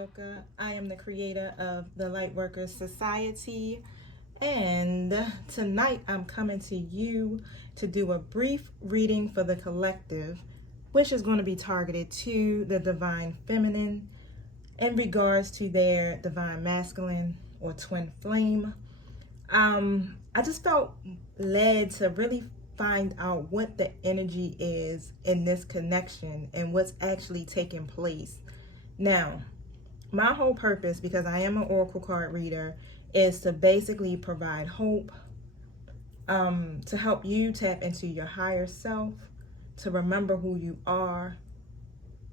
Joker. I am the creator of the Lightworkers Society, and tonight I'm coming to you to do a brief reading for the collective, which is going to be targeted to the divine feminine in regards to their divine masculine or twin flame. I just felt led to really find out what the energy is in this connection and what's actually taking place. Now, my whole purpose, because I am an oracle card reader, is to basically provide hope, to help you tap into your higher self, to remember who you are,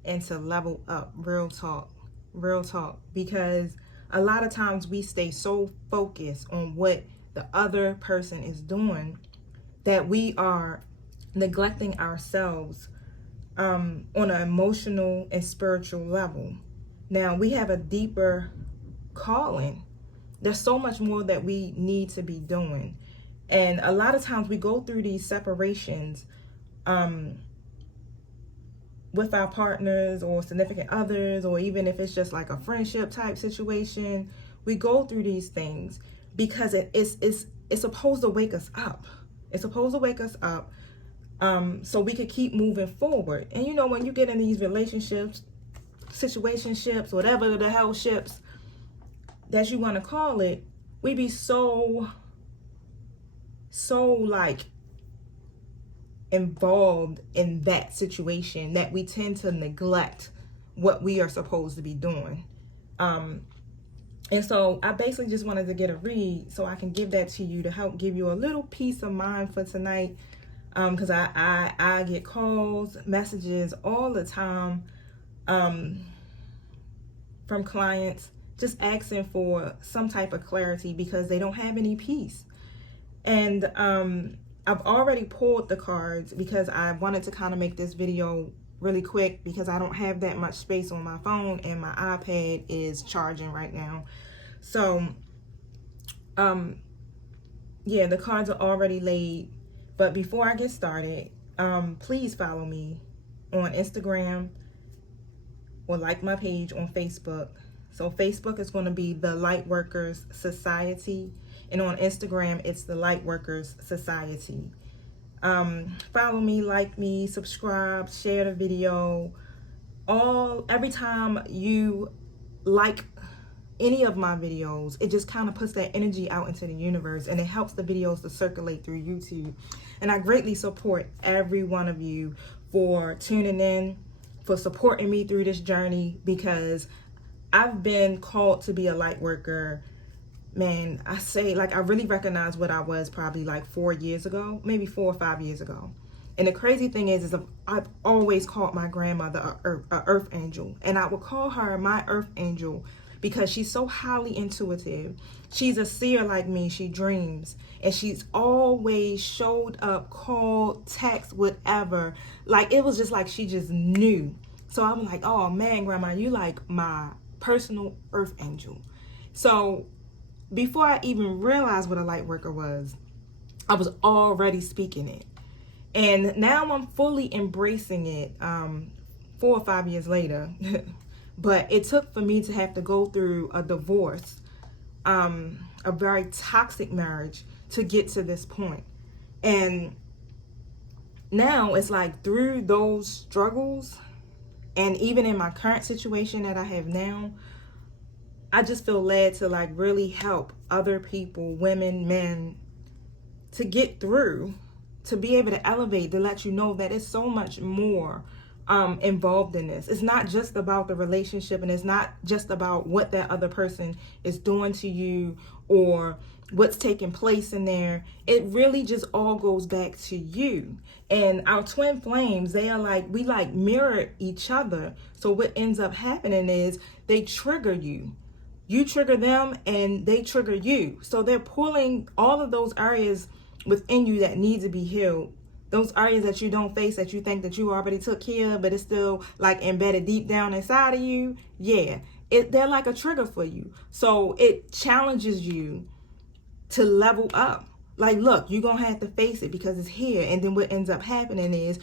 and to level up. Real talk, because a lot of times we stay so focused on what the other person is doing that we are neglecting ourselves on an emotional and spiritual level. Now, we have a deeper calling. There's so much more that we need to be doing. And a lot of times we go through these separations with our partners or significant others, or even if it's just like a friendship type situation. We go through these things because it's supposed to wake us up. It's supposed to wake us up so we could keep moving forward. And you know, when you get in these relationships, situationships, whatever the hell ships that you want to call it, we be so like involved in that situation that we tend to neglect what we are supposed to be doing. And so I basically just wanted to get a read so I can give that to you to help give you a little peace of mind for tonight. Because I get calls, messages all the time from clients just asking for some type of clarity because they don't have any peace. And I've already pulled the cards because I wanted to kind of make this video really quick because I don't have that much space on my phone and my iPad is charging right now. So yeah, the cards are already laid. But before I get started, please follow me on Instagram or like my page on Facebook. So Facebook is going to be the Lightworkers Society, and on Instagram it's the Lightworkers Society. Follow me, like me, subscribe, share the video. Every time you like any of my videos, it just kind of puts that energy out into the universe, and it helps the videos to circulate through YouTube. And I greatly support every one of you for tuning in, for supporting me through this journey, because I've been called to be a light worker. Man, I really recognize what I was probably like 4 years ago, maybe 4 or 5 years ago. And the crazy thing is I've always called my grandmother a earth angel, and I would call her my earth angel because she's so highly intuitive. She's a seer like me. She dreams, and she's always showed up, called, text, whatever. Like, it was just like she just knew. So I'm like, oh man, Grandma, you like my personal earth angel. So before I even realized what a light worker was, I was already speaking it. And now I'm fully embracing it 4 or 5 years later. But it took for me to have to go through a divorce, a very toxic marriage, to get to this point. And now it's like through those struggles, and even in my current situation that I have now, I just feel led to like really help other people, women, men, to get through, to be able to elevate, to let you know that it's so much more involved in this. It's not just about the relationship, and it's not just about what that other person is doing to you or what's taking place in there. It really just all goes back to you. And our twin flames, they are like, we like mirror each other. So what ends up happening is they trigger you. You trigger them and they trigger you. So they're pulling all of those areas within you that need to be healed. Those areas that you don't face, that you think that you already took care of, but it's still like embedded deep down inside of you. Yeah, they're like a trigger for you. So it challenges you to level up. Like, look, you're going to have to face it because it's here. And then what ends up happening is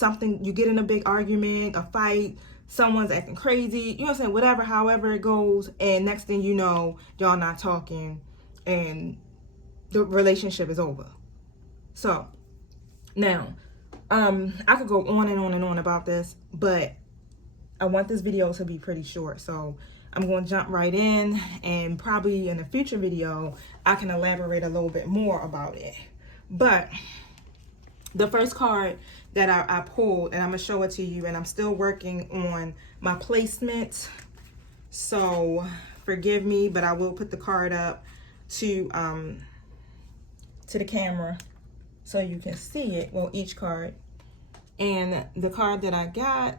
you get in a big argument, a fight, someone's acting crazy, you know what I'm saying, whatever, however it goes, and next thing you know, y'all not talking and the relationship is over. So now, I could go on and on and on about this, but I want this video to be pretty short. So I'm going to jump right in, and probably in a future video, I can elaborate a little bit more about it. But the first card that I pulled, and I'm going to show it to you, and I'm still working on my placement. So forgive me, but I will put the card up to the camera so you can see it. Well, each card. And the card that I got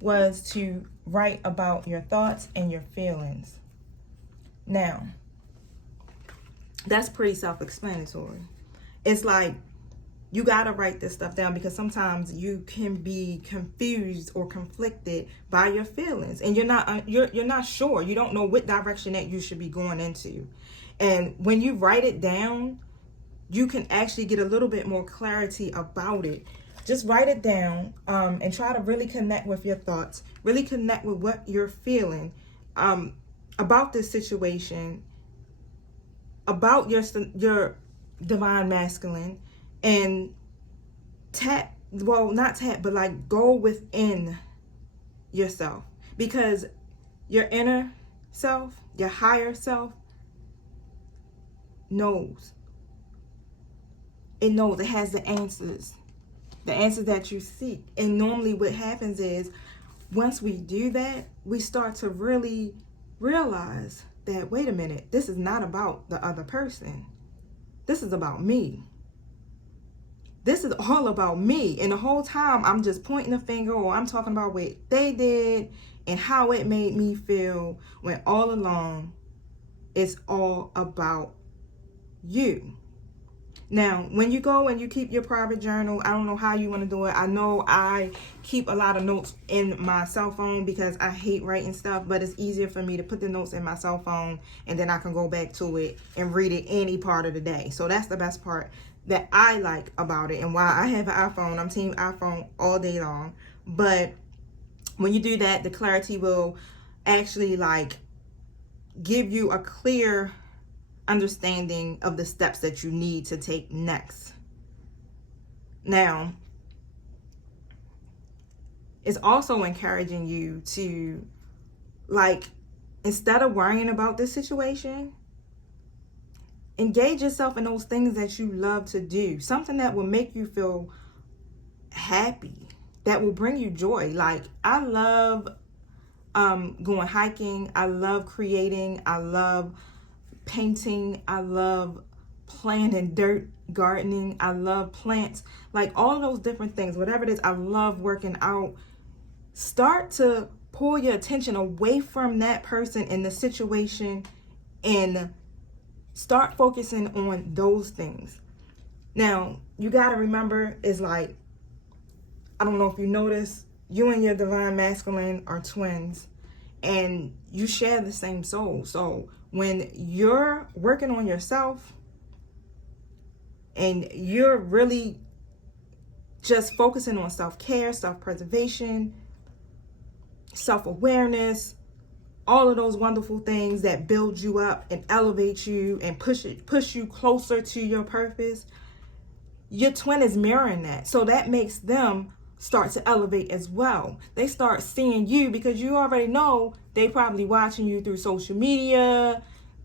was to write about your thoughts and your feelings. Now, that's pretty self-explanatory. It's like you got to write this stuff down, because sometimes you can be confused or conflicted by your feelings, and you're not sure. You don't know what direction that you should be going into. And when you write it down, you can actually get a little bit more clarity about it. Just write it down, and try to really connect with your thoughts, really connect with what you're feeling about this situation, about your divine masculine, and like go within yourself, because your inner self, your higher self knows. It knows, it has the answers that you seek. And normally what happens is, once we do that, we start to really realize that, wait a minute, this is not about the other person. This is about me. This is all about me. And the whole time I'm just pointing a finger, or I'm talking about what they did and how it made me feel, when all along it's all about you. Now, when you go and you keep your private journal, I don't know how you want to do it. I know I keep a lot of notes in my cell phone because I hate writing stuff, but it's easier for me to put the notes in my cell phone, and then I can go back to it and read it any part of the day. So that's the best part that I like about it, and why I have an iPhone. I'm team iPhone all day long. But when you do that, the clarity will actually like give you a clear understanding of the steps that you need to take next. Now, it's also encouraging you to, like, instead of worrying about this situation, engage yourself in those things that you love to do. Something that will make you feel happy, that will bring you joy. Like, I love going hiking. I love creating. I love painting. I love planting dirt, gardening. I love plants, like all those different things, whatever it is. I love working out. Start to pull your attention away from that person in the situation and start focusing on those things. Now, you got to remember, it's like, I don't know if you notice, you and your divine masculine are twins, and you share the same soul. So when you're working on yourself and you're really just focusing on self-care, self-preservation, self-awareness, all of those wonderful things that build you up and elevate you and push you closer to your purpose, your twin is mirroring that. So that makes them start to elevate as well. They start seeing you, because you already know they probably watching you through social media,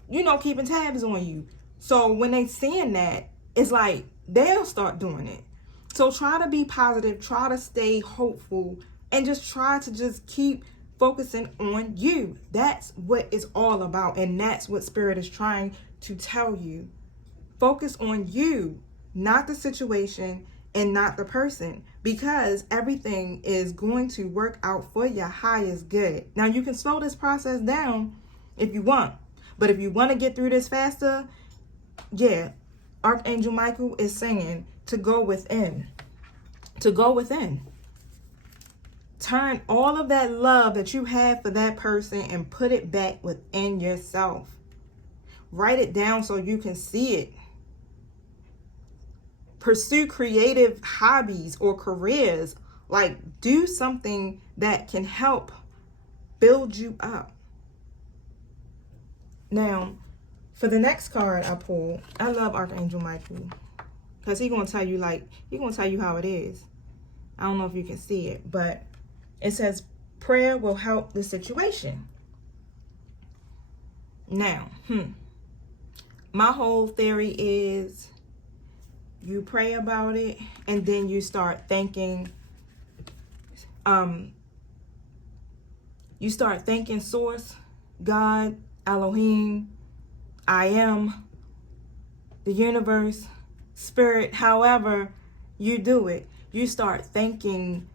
you know, keeping tabs on you. So when they seeing that, it's like they'll start doing it. So try to be positive, try to stay hopeful, and just try to just keep focusing on you. That's what it's all about, and that's what Spirit is trying to tell you. Focus on you, not the situation and not the person, because everything is going to work out for your highest good. Now, you can slow this process down if you want, but if you want to get through this faster, yeah, Archangel Michael is saying to go within. To go within. Turn all of that love that you have for that person and put it back within yourself. Write it down so you can see it. Pursue creative hobbies or careers Like, do something that can help build you up. Now, for the next card I pulled, I love Archangel Michael, because he's going to tell you how it is. I don't know if you can see it, but it says prayer will help the situation. Now, my whole theory is you pray about it and then you start thanking Source, God, Elohim, I am, the universe, spirit, however you do it. You start thanking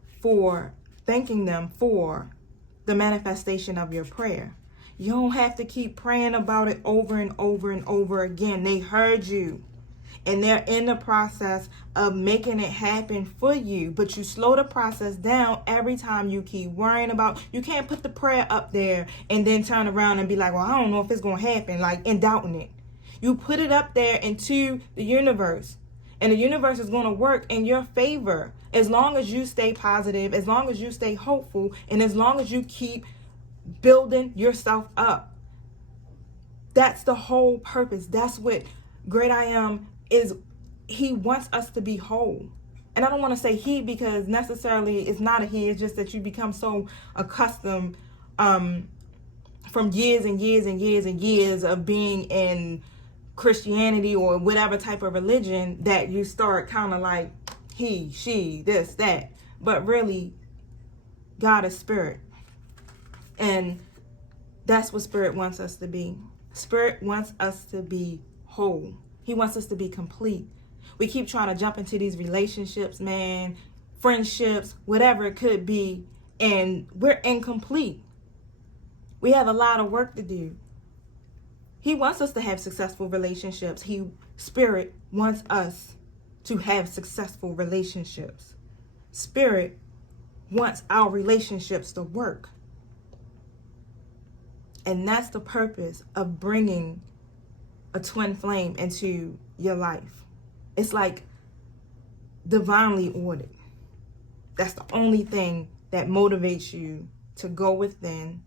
them for the manifestation of your prayer. You don't have to keep praying about it over and over and over again. They heard you, and they're in the process of making it happen for you. But you slow the process down every time you keep worrying about. You can't put the prayer up there and then turn around and be like, well, I don't know if it's going to happen, like, and doubting it. You put it up there into the universe, and the universe is going to work in your favor as long as you stay positive, as long as you stay hopeful, and as long as you keep building yourself up. That's the whole purpose. That's what Great I Am is. He wants us to be whole. And I don't want to say he, because necessarily it's not a he. It's just that you become so accustomed from years and years and years and years of being in Christianity or whatever type of religion that you start kind of like he, she, this, that. But really, God is spirit. And that's what spirit wants us to be. Spirit wants us to be whole. He wants us to be complete. We keep trying to jump into these relationships, man, friendships, whatever it could be, and we're incomplete. We have a lot of work to do. He wants us to have successful relationships. Spirit wants us to have successful relationships. Spirit wants our relationships to work. And that's the purpose of bringing a twin flame into your life. It's like divinely ordered. That's the only thing that motivates you to go within,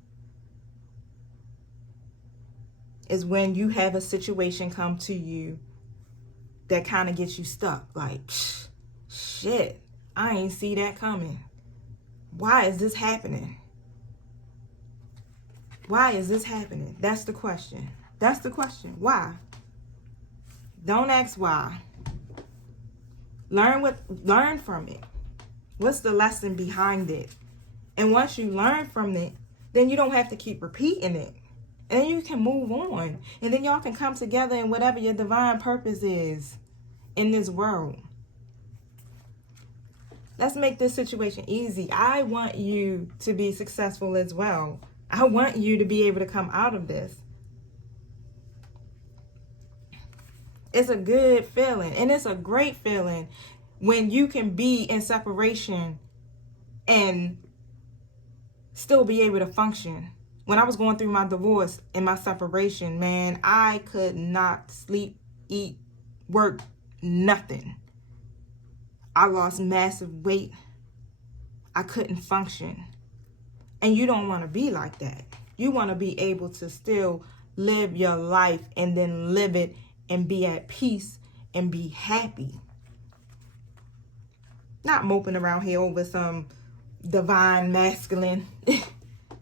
is when you have a situation come to you that kind of gets you stuck. Like, shit, I ain't see that coming. Why is this happening? Why is this happening? That's the question. That's the question. Why? Don't ask why. Learn from it. What's the lesson behind it? And once you learn from it, then you don't have to keep repeating it. And then you can move on. And then y'all can come together in whatever your divine purpose is in this world. Let's make this situation easy. I want you to be successful as well. I want you to be able to come out of this. It's a good feeling, and it's a great feeling when you can be in separation and still be able to function. When I was going through my divorce and my separation, man, I could not sleep, eat, work, nothing. I lost massive weight. I couldn't function. And you don't want to be like that. You want to be able to still live your life and then live it and be at peace and be happy. Not moping around here over some divine masculine.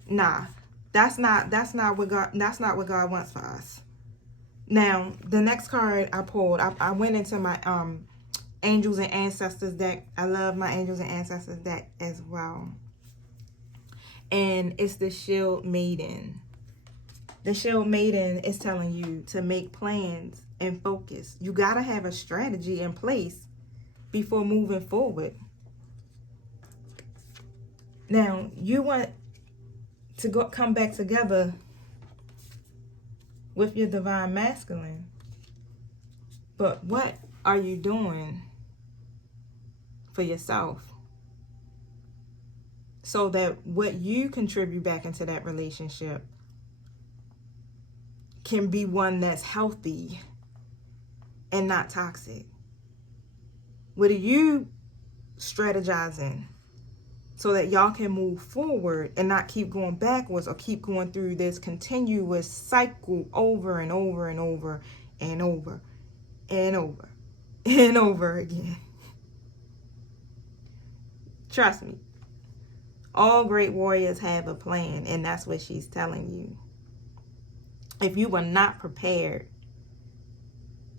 Nah, that's not what God wants for us. Now, the next card I pulled, I went into my Angels and Ancestors deck. I love my Angels and Ancestors deck as well. And it's the Shield Maiden. The Shield Maiden is telling you to make plans and focus. You got to have a strategy in place before moving forward. Now, you want to come back together with your divine masculine. But what are you doing for yourself so that what you contribute back into that relationship can be one that's healthy and not toxic? What are you strategizing so that y'all can move forward and not keep going backwards or keep going through this continuous cycle over and over and over and over and over and over again. Trust me, all great warriors have a plan, and that's what she's telling you. If you were not prepared,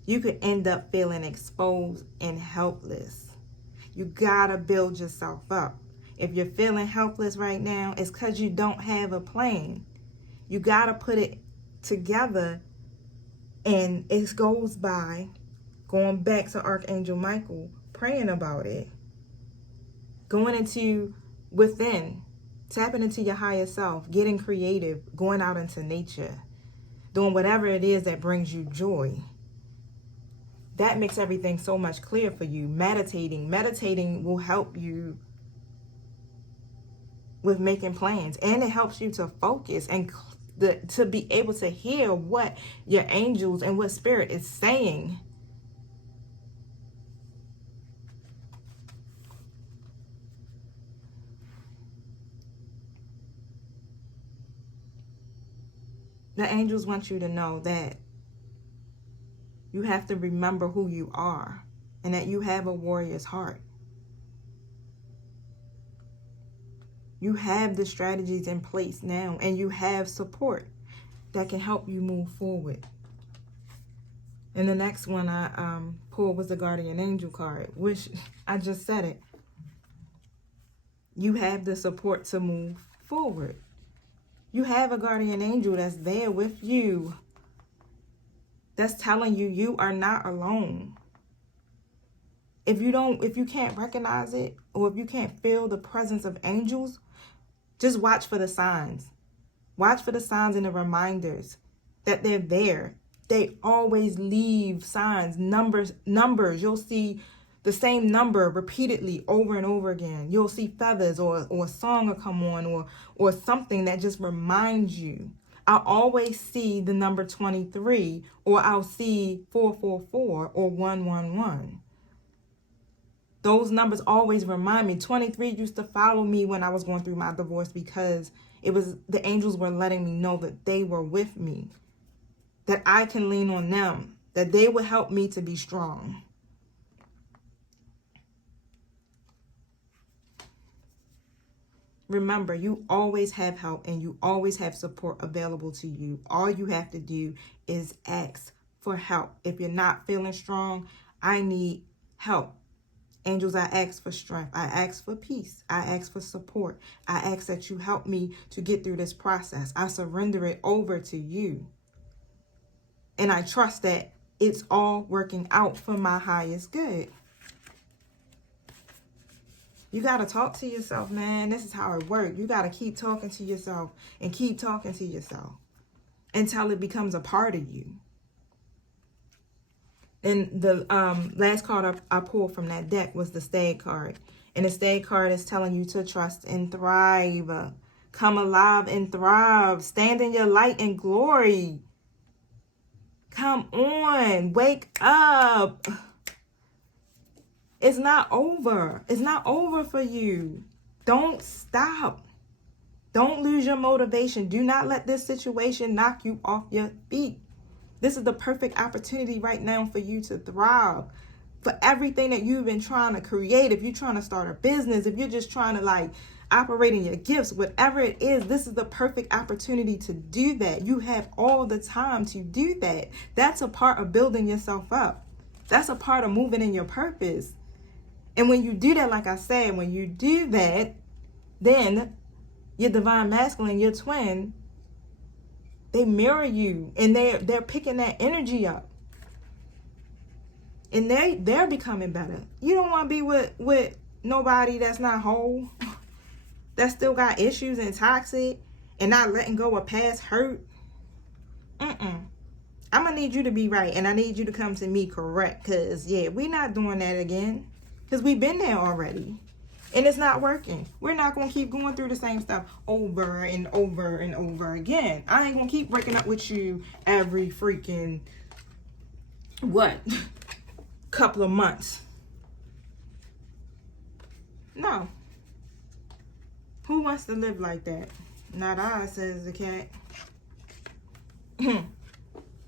you could end up feeling exposed and helpless. You gotta build yourself up. If you're feeling helpless right now, it's because you don't have a plan. You gotta put it together, and it goes by going back to Archangel Michael, praying about it, going into within, tapping into your higher self, getting creative, going out into nature, doing whatever it is that brings you joy. That makes everything so much clearer for you. Meditating will help you with making plans, and it helps you to focus and to be able to hear what your angels and what spirit is saying. The angels want you to know that you have to remember who you are and that you have a warrior's heart. You have the strategies in place now, and you have support that can help you move forward. And the next one I pulled was the Guardian Angel card, which I just said it. You have the support to move forward. You have a guardian angel that's there with you, that's telling you you are not alone. If you can't recognize it, or if you can't feel the presence of angels, just watch for the signs. Watch for the signs and the reminders that they're there. They always leave signs, numbers. You'll see the same number repeatedly over and over again. You'll see feathers, or a song will come on, or something that just reminds you. I'll always see the number 23, or I'll see 444 or 111. Those numbers always remind me. 23 used to follow me when I was going through my divorce, because the angels were letting me know that they were with me, that I can lean on them, that they would help me to be strong. Remember, you always have help and you always have support available to you. All you have to do is ask for help. If you're not feeling strong, I need help. Angels, I ask for strength. I ask for peace. I ask for support. I ask that you help me to get through this process. I surrender it over to you. And I trust that it's all working out for my highest good. You got to talk to yourself, man. This is how it works. You got to keep talking to yourself and keep talking to yourself until it becomes a part of you. And the last card I pulled from that deck was the Stag card. And the Stag card is telling you to trust and thrive. Come alive and thrive. Stand in your light and glory. Come on. Wake up. It's not over. It's not over for you. Don't stop. Don't lose your motivation. Do not let this situation knock you off your feet. This is the perfect opportunity right now for you to thrive. For everything that you've been trying to create. If you're trying to start a business, if you're just trying to operate in your gifts, whatever it is, this is the perfect opportunity to do that. You have all the time to do that. That's a part of building yourself up. That's a part of moving in your purpose. And when you do that, like I said, when you do that, then your divine masculine, your twin, they mirror you, and they're picking that energy up. And they're becoming better. You don't want to be with nobody that's not whole, that still got issues and toxic and not letting go of past hurt. I'm going to need you to be right, and I need you to come to me correct, because, we're not doing that again. Because we've been there already. And it's not working. We're not going to keep going through the same stuff over and over and over again. I ain't going to keep breaking up with you every freaking, couple of months. No. Who wants to live like that? Not I, says the cat.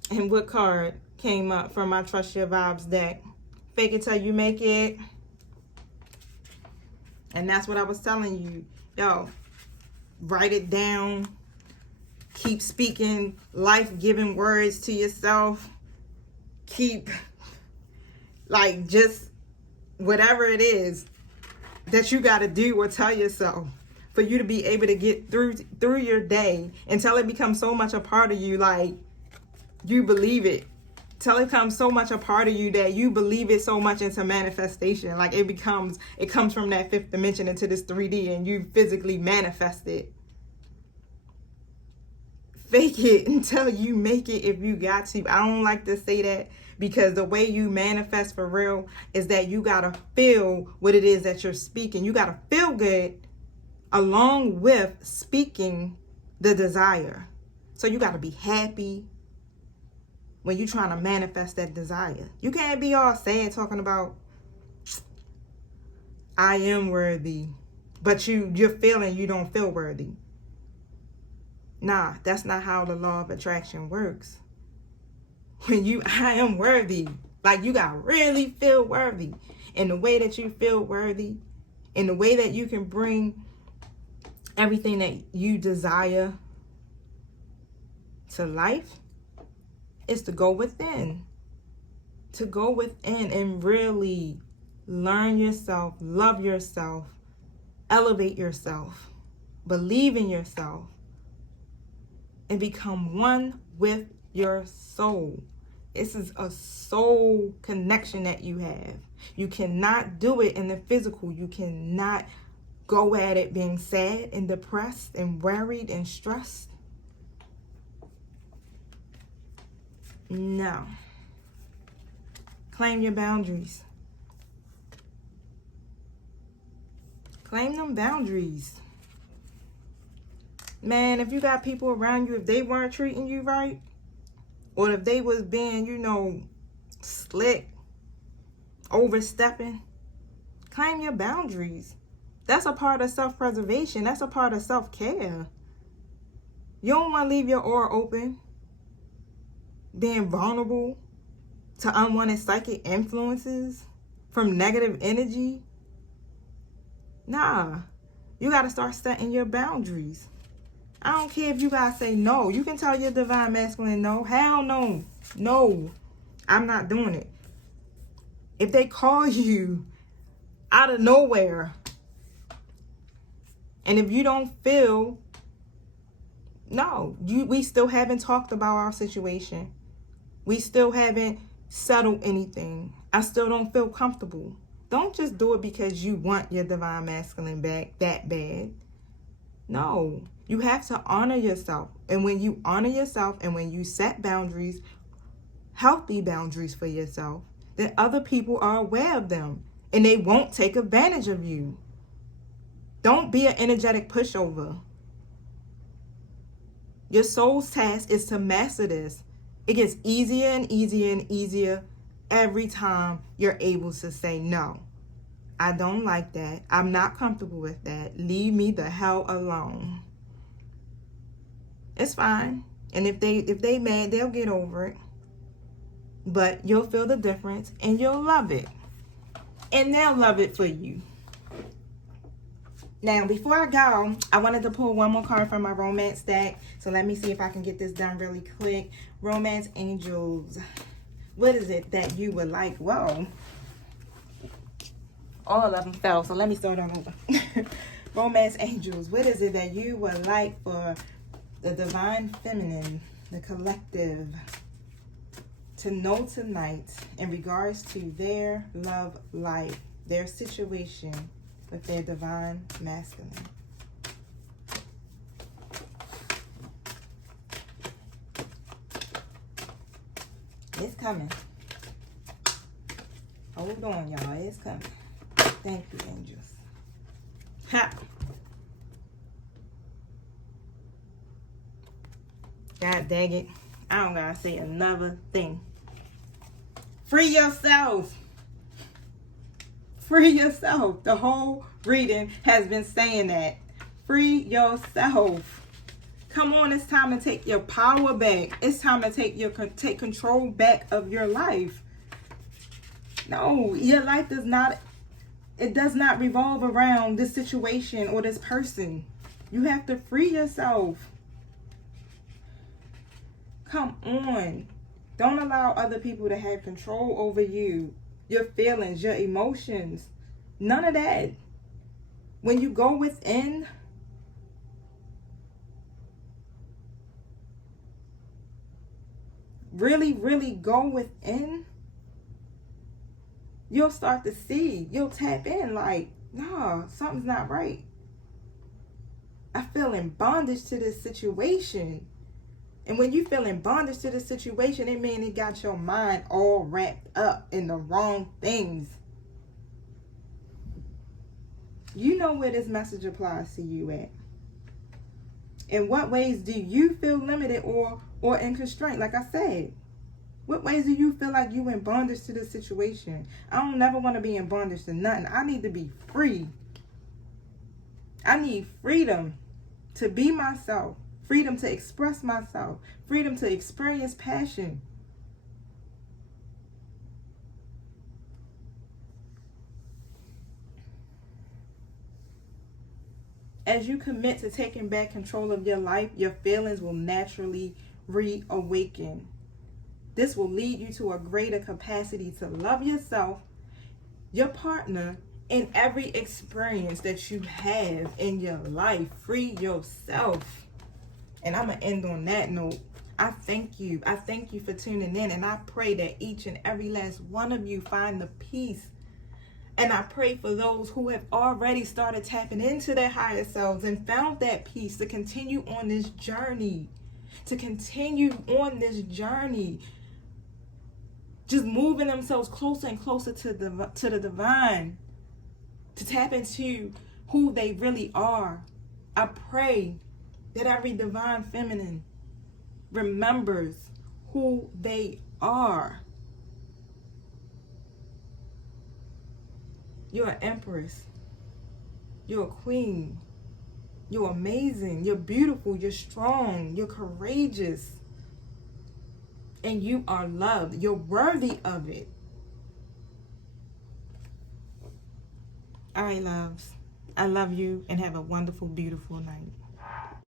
And what card came up from my Trust Your Vibes deck? Fake it till you make it. And that's what I was telling you. Yo, write it down. Keep speaking life-giving words to yourself. Keep, like, just whatever it is that you got to do or tell yourself for you to be able to get through your day until it becomes so much a part of you, like you believe it. Till it becomes so much a part of you that you believe it so much into manifestation. Like it comes from that fifth dimension into this 3D and you physically manifest it. Fake it until you make it if you got to. I don't like to say that because the way you manifest for real is that you got to feel what it is that you're speaking. You got to feel good along with speaking the desire. So you got to be happy when you're trying to manifest that desire. You can't be all sad talking about, I am worthy, but you're feeling you don't feel worthy. Nah, that's not how the law of attraction works. When I am worthy, like you got to really feel worthy. And the way that you feel worthy, and the way that you can bring everything that you desire to life is to go within. To go within and really learn yourself, love yourself, elevate yourself, believe in yourself, and become one with your soul. This is a soul connection that you have. You cannot do it in the physical. You cannot go at it being sad and depressed and worried and stressed. No. Claim your boundaries. Claim them boundaries. Man, if you got people around you, if they weren't treating you right, or if they was being, slick, overstepping, claim your boundaries. That's a part of self-preservation. That's a part of self-care. You don't want to leave your aura open, being vulnerable to unwanted psychic influences from negative energy. Nah, you got to start setting your boundaries. I don't care if you guys say no. You can tell your divine masculine no. Hell no. No, I'm not doing it. If they call you out of nowhere, and if you don't feel, we still haven't talked about our situation. We still haven't settled anything. I still don't feel comfortable. Don't just do it because you want your divine masculine back that bad. No, you have to honor yourself. And when you honor yourself and when you set boundaries, healthy boundaries for yourself, then other people are aware of them and they won't take advantage of you. Don't be an energetic pushover. Your soul's task is to master this. It gets easier and easier and easier every time you're able to say no. I don't like that. I'm not comfortable with that. Leave me the hell alone. It's fine. And if they mad, they'll get over it. But you'll feel the difference and you'll love it. And they'll love it for you. Now, before I go, I wanted to pull one more card from my romance deck. So let me see if I can get this done really quick. Romance angels. What is it that you would like? Whoa. All of them fell, so let me start on over. Romance angels. What is it that you would like for the divine feminine, the collective, to know tonight in regards to their love life, their situation with their divine masculine? It's coming. Hold on, y'all. It's coming. Thank you, angels. Ha! God dang it. I don't gotta say another thing. Free yourself. Free yourself. The whole reading has been saying that. Free yourself. Come on, it's time to take your power back. It's time to take control back of your life. No, your life does not revolve around this situation or this person. You have to free yourself. Come on. Don't allow other people to have control over you, your feelings, your emotions. None of that. When you go within, really, really go within, you'll start to see, you'll tap in like, nah, something's not right. I feel in bondage to this situation. And when you feel in bondage to this situation, it means it got your mind all wrapped up in the wrong things. You know where this message applies to you at. In what ways do you feel limited or in constraint? Like I said, what ways do you feel like you in bondage to this situation? I don't never want to be in bondage to nothing. I need to be free. I need freedom to be myself. Freedom to express myself. Freedom to experience passion. As you commit to taking back control of your life, your feelings will naturally reawaken. This will lead you to a greater capacity to love yourself, your partner, and every experience that you have in your life. Free yourself. And I'm going to end on that note. I thank you. I thank you for tuning in. And I pray that each and every last one of you find the peace. And I pray for those who have already started tapping into their higher selves and found that peace to continue on this journey. Just moving themselves closer and closer to the divine. To tap into who they really are. I pray that every divine feminine remembers who they are. You're an empress. You're a queen. You're amazing. You're beautiful. You're strong. You're courageous. And you are loved. You're worthy of it. All right, loves. I love you and have a wonderful, beautiful night.